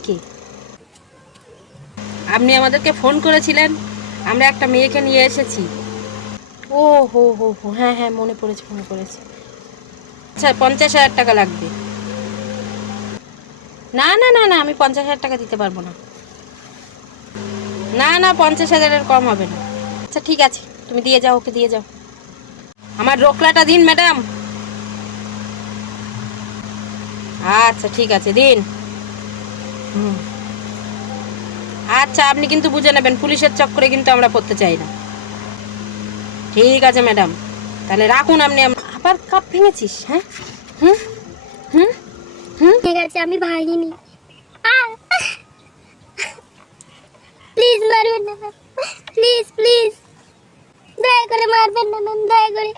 নাকি? আপনি আমাদেরকে ফোন করেছিলেন আমরা একটা মেয়েকে নিয়ে এসেছি। ও হো হো হো হ্যাঁ হ্যাঁ মনে পড়েছে মনে পড়েছে। আচ্ছা পঞ্চাশ হাজার টাকা লাগবে। না না না না আমি পঞ্চাশ হাজার টাকা দিতে পারব না। না না পঞ্চাশ হাজারের কম হবে না। আচ্ছা ঠিক আছে তুমি দিয়ে যাও ওকে দিয়ে যাও। আমার রোকলাটা দিন ম্যাডাম। আচ্ছা ঠিক আছে দিন। আচ্ছা আপনি কিন্তু বুঝে নেবেন, পুলিশের চক্করে কিন্তু আমরা পড়তে চাই না। ঠিক আছে, ম্যাডাম। তাহলে রাখুন আপনি আবার কাপ ভেঙেছিস হ্যাঁ? হুম? হুম? হুম? ঠিক আছে, আমি ভাগিনি প্লিজ মারবেন না প্লিজ প্লিজ। দয়া করে মারবেন না ম্যাম, দয়া করে।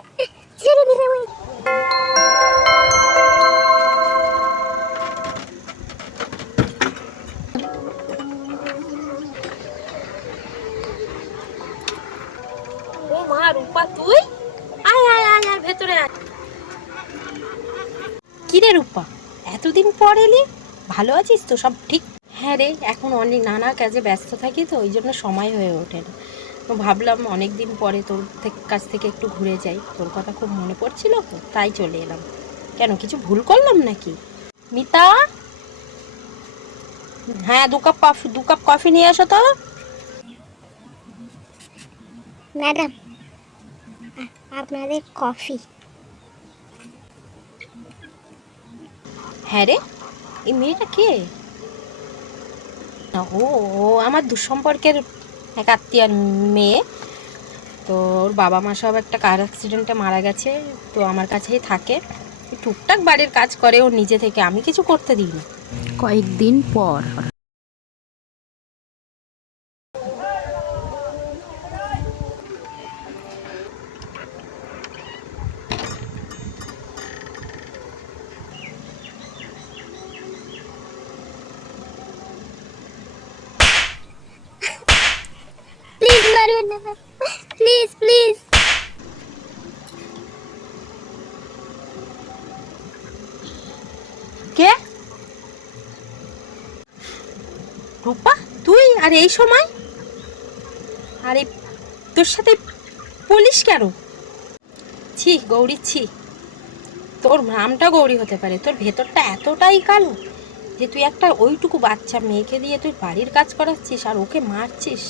রূপা তুই? আয় আয় আয় আয় ভেতরে আয়। কি রে রূপা এতদিন পর এলি? ভালো আছিস তো সব ঠিক? হ্যাঁ রে এখন অনেক নানা কাজে ব্যস্ত থাকি তো ওই জন্য সময় হয়ে ওঠে না। ভাবলাম অনেক দিন পরে তোর থেকে- কাছ থেকে একটু ঘুরে যাই। তোর কথা খুব মনে পড়ছিল তো তাই চলে এলাম। কেন কিছু ভুল করলাম নাকি? মিতা? হ্যাঁ দু কাপ কফি দু কাপ কফি নিয়ে আসো তো। ম্যাডাম আপনাদের কফি হ্যাঁ রে এই মেয়েটা কে? ও ও আমার দুঃসম্পর্কের এক আত্মীয়ার মেয়ে। তো ওর বাবা মা সব একটা কার অ্যাক্সিডেন্টে মারা গেছে তো আমার কাছেই থাকে। টুকটাক বাড়ির কাজ করে ও নিজে থেকে আমি কিছু করতে দিই না। কয়েকদিন পর। না প্লিজ কে? রূপা, তুই? আর এই সময়? আর, তোর সাথে পুলিশ কেন? ছি, গৌরী, ছি। তোর নামটা গৌরী হতে পারে। তোর ভেতরটা এতটাই কালো যে তুই একটা ওইটুকু বাচ্চা মেয়েকে দিয়ে তুই বাড়ির কাজ করাচ্ছিস আর ওকে মারছিস।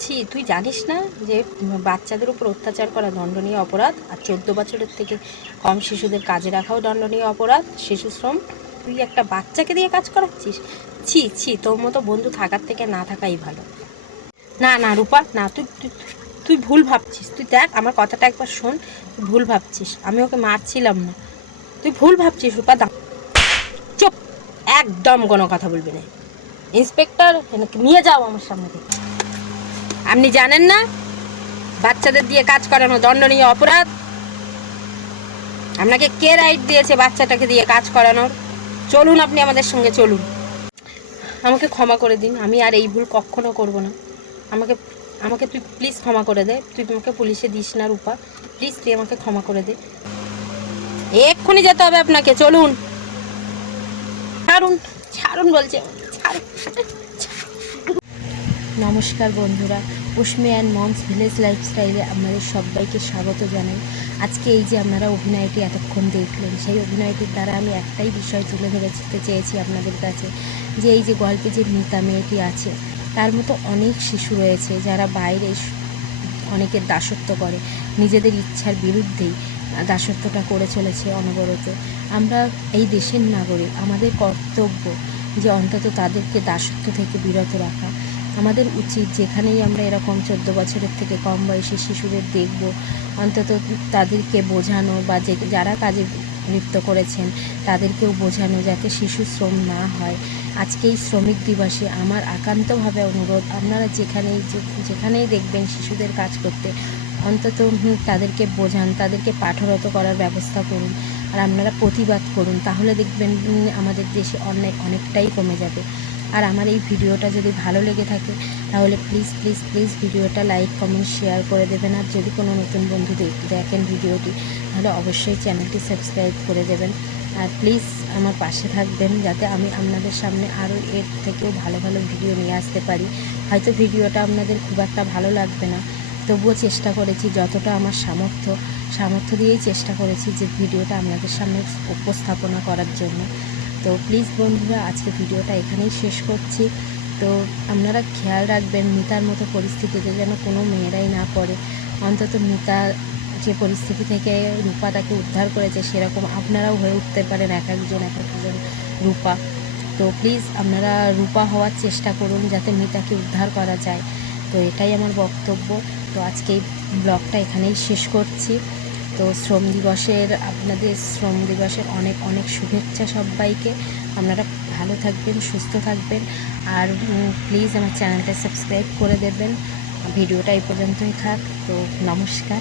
ছি তুই জানিস না যে বাচ্চাদের উপর অত্যাচার করা দণ্ডনীয় অপরাধ আর চোদ্দ বছরের থেকে কম শিশুদের কাজে রাখাও দণ্ডনীয় অপরাধ, শিশু শ্রম? তুই একটা বাচ্চাকে দিয়ে কাজ করাচ্ছিস? ছি ছি, তোর মতো বন্ধু থাকার থেকে না থাকাই ভালো। না না, রূপা, না, তুই, তুই- ভুল ভাবছিস। তুই দেখ, আমার কথাটা একবার শোন, তুই ভুল ভাবছিস। আমি ওকে মারছিলাম না। তুই ভুল ভাবছিস, রূপা দা চুপ, একদম কোনো কথা বলবি না। ইন্সপেক্টর নিয়ে যাও আমার সামনে থেকে। আপনি জানেন না? বাচ্চাদের দিয়ে কাজ করানো দণ্ডনীয় অপরাধ? আপনাকে কে রাইট দিয়েছে বাচ্চাটাকে দিয়ে কাজ করানোর? চলুন আপনি আমাদের সঙ্গে চলুন। আমাকে ক্ষমা করে দিন, আমি আর এই ভুল কখনো করব না। আমাকে আমাকে তুই প্লিজ ক্ষমা করে দে। তুই তোমাকে পুলিশে দিস না রূপা। প্লিজ তুই আমাকে ক্ষমা করে দে। এক্ষুনি যেতে হবে আপনাকে, চলুন। ছাড়ুন ছাড়ুন বলছে। ছাড়ুন। নমস্কার বন্ধুরা। উষ্মে অ্যান্ড মমস ভিলেজ লাইফস্টাইলে আপনাদের সবাইকে স্বাগত জানাই। আজকে এই যে আপনারা অভিনয়টি এতক্ষণ দেখলেন, সেই অভিনয়টির দ্বারা আমি একটাই বিষয় তুলে ধরতে চেয়েছি আপনাদের কাছে, যে এই যে গল্পে যে মিতা মেয়েটি আছে, তার মতো অনেক শিশু রয়েছে যারা বাইরে অনেকের দাসত্ব করে, নিজেদের ইচ্ছার বিরুদ্ধেই দাসত্বটা করে চলেছে অনবরত। আমরা এই দেশের নাগরিক, আমাদের কর্তব্য যে অন্তত তাদেরকে দাসত্ব থেকে বিরত রাখা। আমাদের উচিত যেখানেই আমরা এরকম চোদ্দ বছরের থেকে কম বয়সী শিশুদের দেখব, অন্তত তাদেরকে বোঝানো বা যে, যারা কাজে লিপ্ত করেছেন, তাদেরকেও বোঝানো যাতে শিশু শ্রম না হয়। আজকে এই শ্রমিক দিবসে আমার একান্তভাবে অনুরোধ, আপনারা যেখানেই যেখানেই দেখবেন শিশুদের কাজ করতে, অন্তত তাদেরকে বোঝান, তাদেরকে পাঠরত করার ব্যবস্থা করুন, আর আপনারা প্রতিবাদ করুন, তাহলে দেখবেন আমাদের দেশে অন্যায় অনেকটাই কমে যাবে। আর আমার এই ভিডিওটা যদি ভালো লেগে থাকে, তাহলে প্লিজ প্লিজ প্লিজ ভিডিওটা লাইক কমেন্ট শেয়ার করে দেবেন। আর যদি কোনো নতুন বন্ধু দেখ- দেখেন ভিডিওটি, তাহলে অবশ্যই চ্যানেলটি সাবস্ক্রাইব করে দেবেন। আর প্লিজ আমার পাশে থাকবেন, যাতে আমি আপনাদের সামনে আরও এর থেকেও ভালো ভালো ভিডিও নিয়ে আসতে পারি। হয়তো ভিডিওটা আপনাদের খুব একটা ভালো লাগবে না, তবুও চেষ্টা করেছি যতটা আমার সামর্থ্য সামর্থ্য দিয়েই চেষ্টা করেছি যে ভিডিওটা আপনাদের সামনে উপস্থাপনা করার জন্য। তো প্লিজ বন্ধুরা আজকে ভিডিওটা এখানেই শেষ করছি। তো আপনারা খেয়াল রাখবেন, মিতার মতো পরিস্থিতিতে যেন কোনো মেয়েরাই না পড়ে। অন্তত মিতা যে পরিস্থিতি থেকে রূপা তাকে উদ্ধার করেছে, সেরকম আপনারাও হয়ে উঠতে পারেন এক একজন এক একজন রূপা। তো প্লিজ আপনারা রূপা হওয়ার চেষ্টা করুন যাতে মিতাকে উদ্ধার করা যায়। তো এটাই আমার বক্তব্য। তো আজকে এই ব্লগটা এখানেই শেষ করছি। তো শ্রম দিবসের, আপনাদের শ্রম দিবসের অনেক অনেক শুভেচ্ছা সবাইকে। আপনারা ভালো থাকবেন, সুস্থ থাকবেন। আর প্লিজ আমার চ্যানেলটা সাবস্ক্রাইব করে দেবেন। ভিডিওটা এই পর্যন্তই থাক। তো নমস্কার।